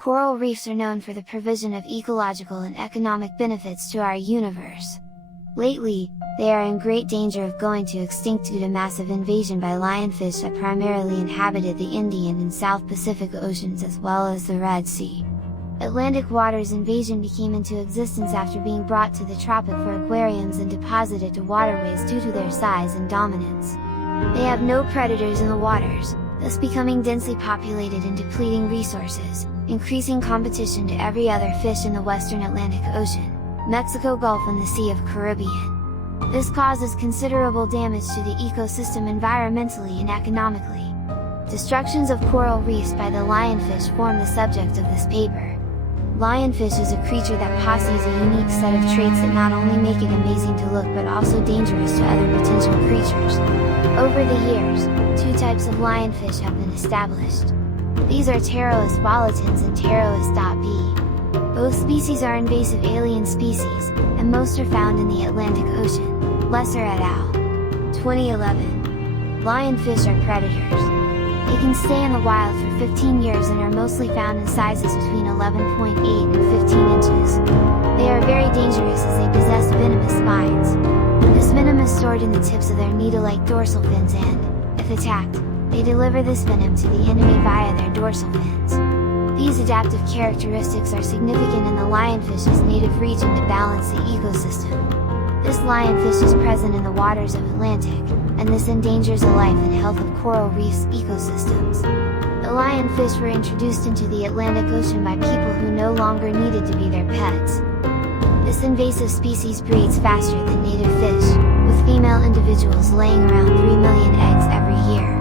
Coral reefs are known for the provision of ecological and economic benefits to our universe. Lately, they are in great danger of going to extinct due to massive invasion by lionfish that primarily inhabited the Indian and South Pacific Oceans as well as the Red Sea. Atlantic waters invasion came into existence after being brought to the tropic for aquariums and deposited to waterways due to their size and dominance. They have no predators in the waters, thus becoming densely populated and depleting resources, increasing competition to every other fish in the western Atlantic Ocean, Mexico Gulf and the Sea of Caribbean. This causes considerable damage to the ecosystem environmentally and economically. Destructions of coral reefs by the lionfish form the subject of this paper. Lionfish is a creature that possesses a unique set of traits that not only make it amazing to look but also dangerous to other potential creatures. Over the years, two types of lionfish have been established. These are Pterois volitans and Pterois.b. Both species are invasive alien species, and most are found in the Atlantic Ocean. Lesser et al. 2011. Lionfish are predators. They can stay in the wild for 15 years and are mostly found in sizes between 11.8 and 15 inches. They are very dangerous as they possess venomous spines. This venom is stored in the tips of their needle-like dorsal fins and, if attacked, they deliver this venom to the enemy via their dorsal fins. These adaptive characteristics are significant in the lionfish's native region to balance the ecosystem. This lionfish is present in the waters of Atlantic, and this endangers the life and health of coral reefs ecosystems. The lionfish were introduced into the Atlantic Ocean by people who no longer needed to be their pets. This invasive species breeds faster than native fish, with female individuals laying around 3 million eggs every year.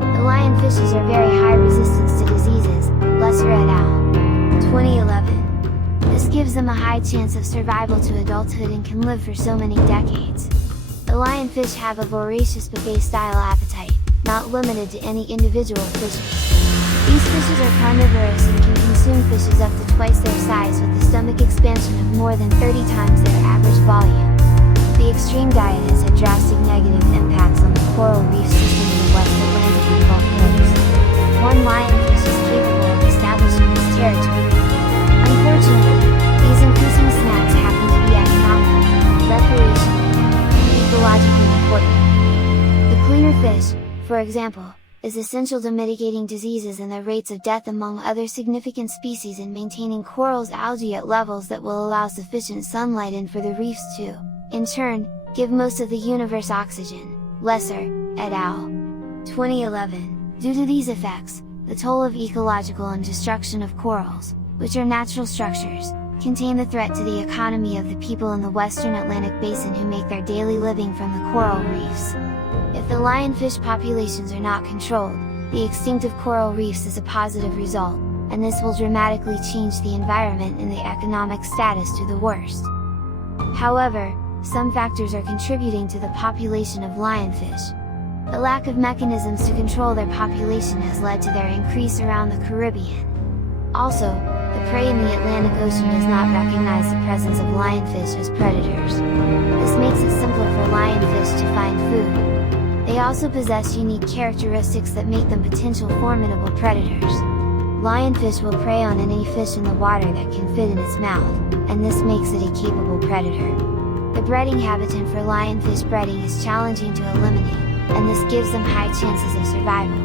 The lionfishes are very high resistance to diseases, Lesser et al. 2011. This gives them a high chance of survival to adulthood and can live for so many decades. The lionfish have a voracious buffet-style appetite, not limited to any individual fishes. These fishes are carnivorous and can consume fishes up to twice their size with a stomach expansion of more than 30 times their average volume. The extreme diet has had drastic negative impacts on the coral reef system in the West Atlantic and Gulf Coast. One lionfish is capable of establishing its territory. Unfortunately, these increasing snacks happen to be economical, recreational, and ecologically important. The cleaner fish, for example, is essential to mitigating diseases and the rates of death among other significant species and maintaining corals' algae at levels that will allow sufficient sunlight in for the reefs to, in turn, give most of the universe oxygen. Lesser, et al. 2011. Due to these effects, the toll of ecological and destruction of corals, which are natural structures, contain the threat to the economy of the people in the western Atlantic basin who make their daily living from the coral reefs. If the lionfish populations are not controlled, the extinct of coral reefs is a positive result, and this will dramatically change the environment and the economic status to the worst. However, some factors are contributing to the population of lionfish. The lack of mechanisms to control their population has led to their increase around the Caribbean. Also, the prey in the Atlantic Ocean does not recognize the presence of lionfish as predators. This makes it simpler for lionfish to find food. They also possess unique characteristics that make them potential formidable predators. Lionfish will prey on any fish in the water that can fit in its mouth, and this makes it a capable predator. The breeding habitat for lionfish breeding is challenging to eliminate, and this gives them high chances of survival.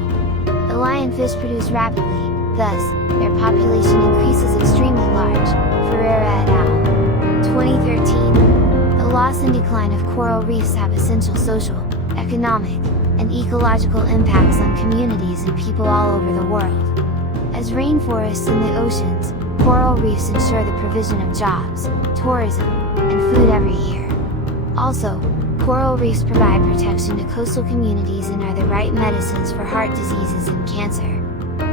The lionfish produce rapidly, thus, their population increases extremely large. Ferreira et al. 2013. The loss and decline of coral reefs have essential social, economic, and ecological impacts on communities and people all over the world. As rainforests in the oceans, coral reefs ensure the provision of jobs, tourism, and food every year. Also, coral reefs provide protection to coastal communities and are the right medicines for heart diseases and cancer.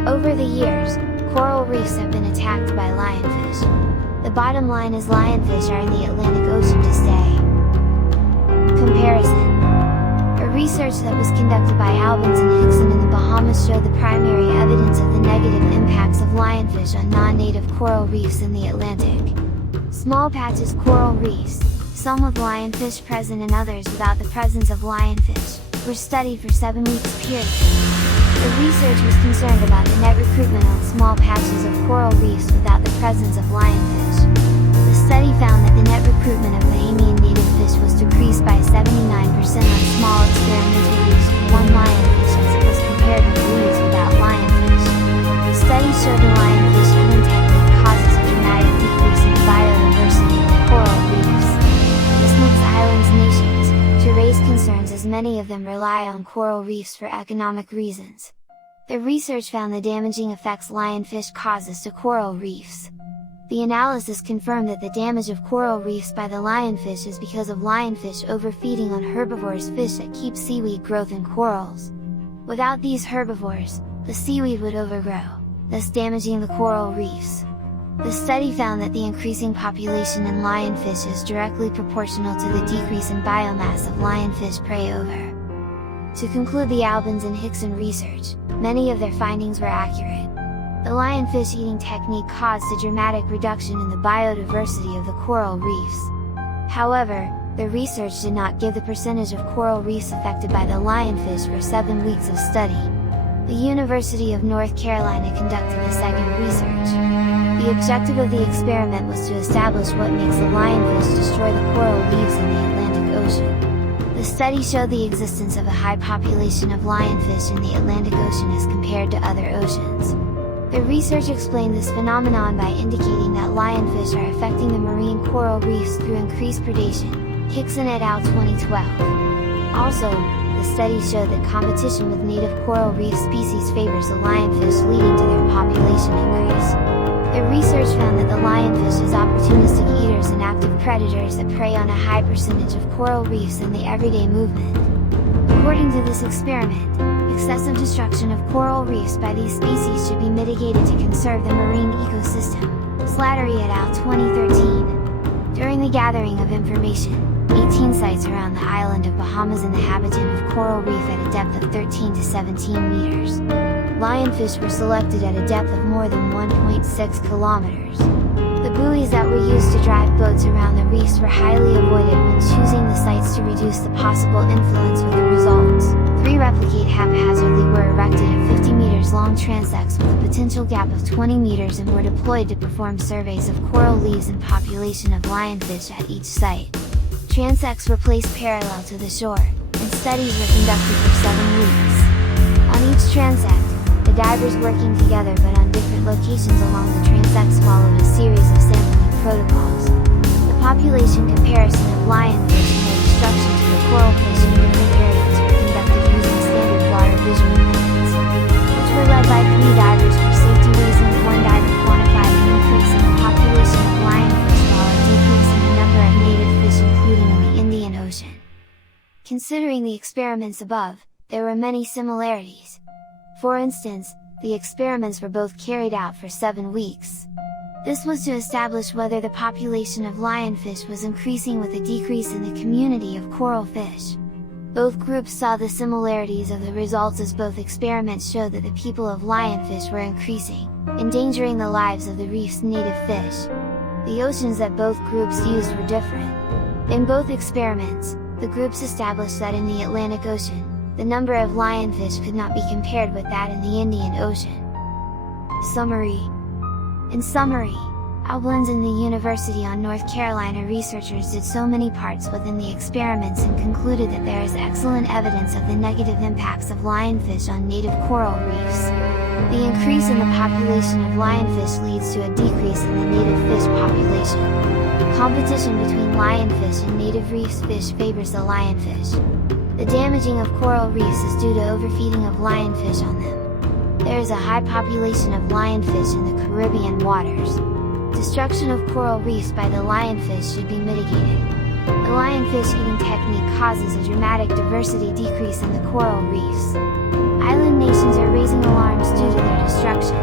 Over the years, coral reefs have been attacked by lionfish. The bottom line is lionfish are in the Atlantic Ocean to stay. Comparison. A research that was conducted by Albans and Hickson in the Bahamas showed the primary evidence of the negative impacts of lionfish on non-native coral reefs in the Atlantic. Small patches coral reefs, some with lionfish present and others without the presence of lionfish, were studied for 7 weeks period. The research was concerned about the net recruitment on small patches of coral reefs without the presence of lionfish. The study found that the net recruitment of Bahamian native fish was decreased by 79% on small experimental reefs with one lionfish as it was compared with reefs without lionfish. The study showed the lionfish eating technique causes a dramatic decrease in the biodiversity of coral reefs. This makes islands nations, to raise concerns as many of them rely on coral reefs for economic reasons. The research found the damaging effects lionfish causes to coral reefs. The analysis confirmed that the damage of coral reefs by the lionfish is because of lionfish overfeeding on herbivorous fish that keep seaweed growth in corals. Without these herbivores, the seaweed would overgrow, thus damaging the coral reefs. The study found that the increasing population in lionfish is directly proportional to the decrease in biomass of lionfish prey over. To conclude the Albans and Hickson research, many of their findings were accurate. The lionfish eating technique caused a dramatic reduction in the biodiversity of the coral reefs. However, the research did not give the percentage of coral reefs affected by the lionfish for 7 weeks of study. The University of North Carolina conducted the second research. The objective of the experiment was to establish what makes the lionfish destroy the coral reefs in the Atlantic Ocean. The study showed the existence of a high population of lionfish in the Atlantic Ocean as compared to other oceans. The research explained this phenomenon by indicating that lionfish are affecting the marine coral reefs through increased predation. Hickson et al. 2012. Also, the study showed that competition with native coral reef species favors the lionfish, leading to their population increase. The research found that the lionfish is opportunistic eaters and active predators that prey on a high percentage of coral reefs in the everyday movement. According to this experiment, excessive destruction of coral reefs by these species should be mitigated to conserve the marine ecosystem. Slattery et al. 2013. During the gathering of information, 18 sites around the island of Bahamas in the habitat of coral reef at a depth of 13 to 17 meters. Lionfish were selected at a depth of more than 1.6 kilometers. The buoys that were used to drive boats around the reefs were highly avoided when choosing the sites to reduce the possible influence with the results. 3 replicate haphazardly were erected at 50 meters long transects with a potential gap of 20 meters and were deployed to perform surveys of coral reefs and population of lionfish at each site. Transects were placed parallel to the shore, and studies were conducted for 7 weeks. On each transect, the divers working together but on different locations along the transects followed a series of sampling protocols. The population comparison of lionfish and their destruction to the coral fish in different areas were conducted using standard water visual methods, which were led by 3 divers for safety reasons. 1 diver quantified an increase in the population of lionfish while a decrease in the number of native fish including in the Indian Ocean. Considering the experiments above, there were many similarities. For instance, the experiments were both carried out for 7 weeks. This was to establish whether the population of lionfish was increasing with a decrease in the community of coral fish. Both groups saw the similarities of the results as both experiments showed that the people of lionfish were increasing, endangering the lives of the reef's native fish. The oceans that both groups used were different. In both experiments, the groups established that in the Atlantic Ocean, the number of lionfish could not be compared with that in the Indian Ocean. Summary. In summary, Albans and the University of North Carolina researchers did so many parts within the experiments and concluded that there is excellent evidence of the negative impacts of lionfish on native coral reefs. The increase in the population of lionfish leads to a decrease in the native fish population. Competition between lionfish and native reef fish favors the lionfish. The damaging of coral reefs is due to overfeeding of lionfish on them. There is a high population of lionfish in the Caribbean waters. Destruction of coral reefs by the lionfish should be mitigated. The lionfish eating technique causes a dramatic diversity decrease in the coral reefs. Island nations are raising alarms due to their destruction.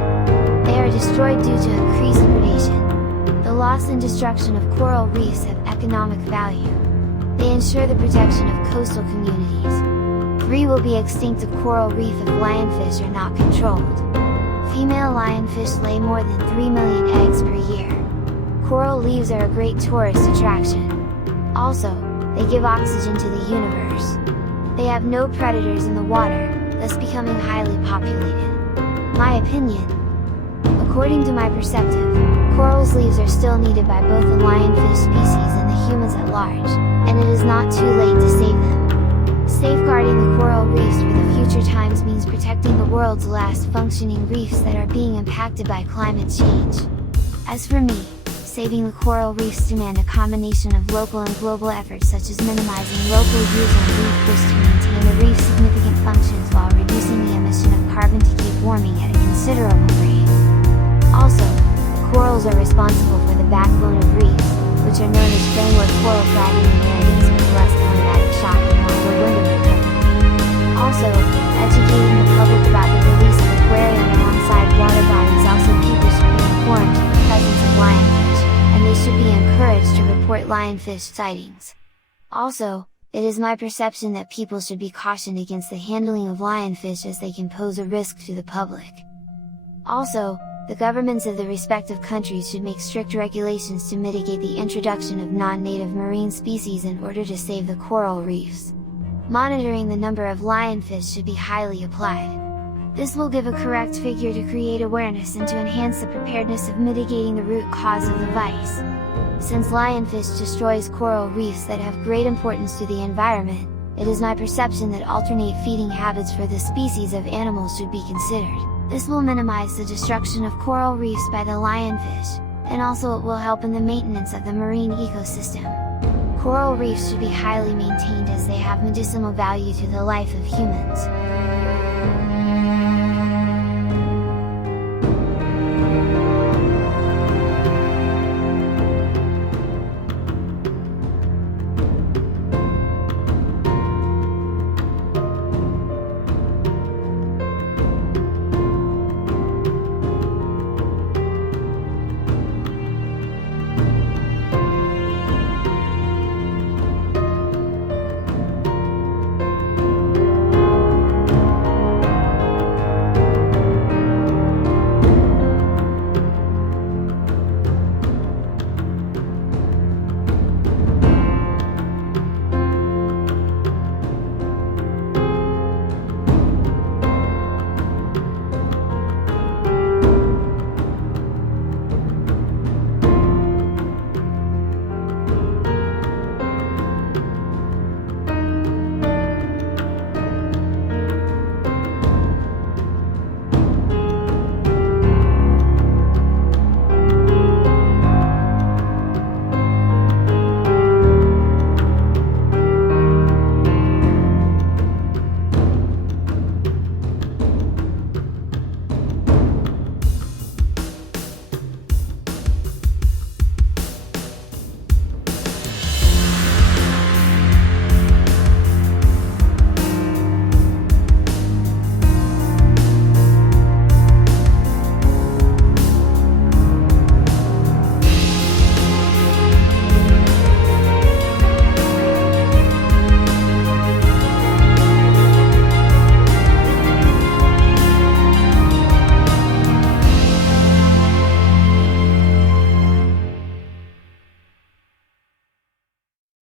They are destroyed due to increased predation. The loss and destruction of coral reefs have economic value. They ensure the protection of coastal communities. 3 will be extinct of coral reef if lionfish are not controlled. Female lionfish lay more than 3 million eggs per year. Coral reefs are a great tourist attraction. Also, they give oxygen to the universe. They have no predators in the water, thus becoming highly populated. My opinion. According to my perspective, corals' leaves are still needed by both the lionfish species and the humans at large, and it is not too late to save them. Safeguarding the coral reefs for the future times means protecting the world's last functioning reefs that are being impacted by climate change. As for me, saving the coral reefs demand a combination of local and global efforts, such as minimizing local use of reef fish to maintain the reef's significant functions while reducing the emission of carbon to keep warming at a considerable rate. Also, corals are responsible for the backbone of reefs, which are known as framework coral flagging in areas with less climatic shock and longer window recovery. Also, educating the public about the release of aquarium alongside water bodies. Also, people should be informed of the presence of lionfish, and they should be encouraged to report lionfish sightings. Also, it is my perception that people should be cautioned against the handling of lionfish, as they can pose a risk to the public. Also, the governments of the respective countries should make strict regulations to mitigate the introduction of non-native marine species in order to save the coral reefs. Monitoring the number of lionfish should be highly applied. This will give a correct figure to create awareness and to enhance the preparedness of mitigating the root cause of the vice. Since lionfish destroys coral reefs that have great importance to the environment, it is my perception that alternate feeding habits for the species of animals should be considered. This will minimize the destruction of coral reefs by the lionfish, and also it will help in the maintenance of the marine ecosystem. Coral reefs should be highly maintained, as they have medicinal value to the life of humans.